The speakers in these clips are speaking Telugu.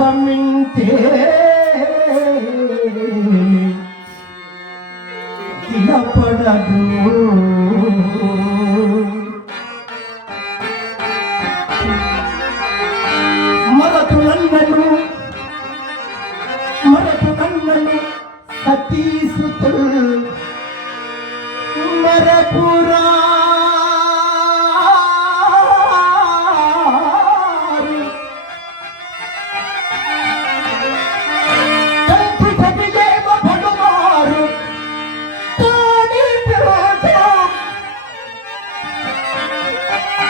గమనింతే తినపడదు. మరతులన్నను మరతులన్నను సతీసుతుల్. మరపురా Bye.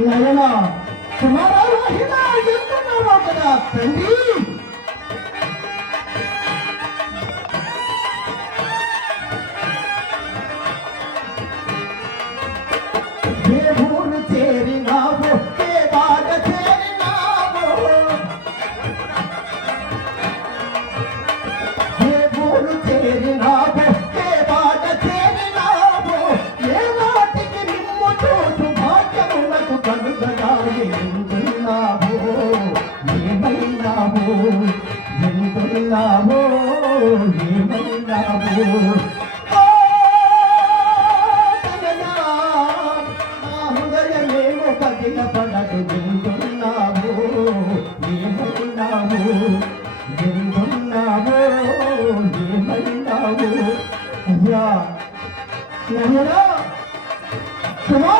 లయన కుమార మహిళ ఎందుకు నా తండ్రి మైలావో ఏ మైలావో పడటు దిగుతున్నావు నీవున్నావు దిగుతున్నావు నీవన్నావు అయ్యా కుమార్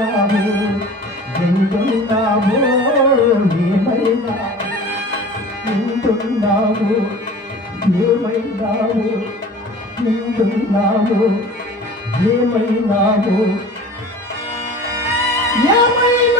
ఏమైనావు? ఎంతున్నావో ఏమైనా నింటున్నావు ఏమైనావు? నింటున్నావు ఏమైనావు? ఏమైనా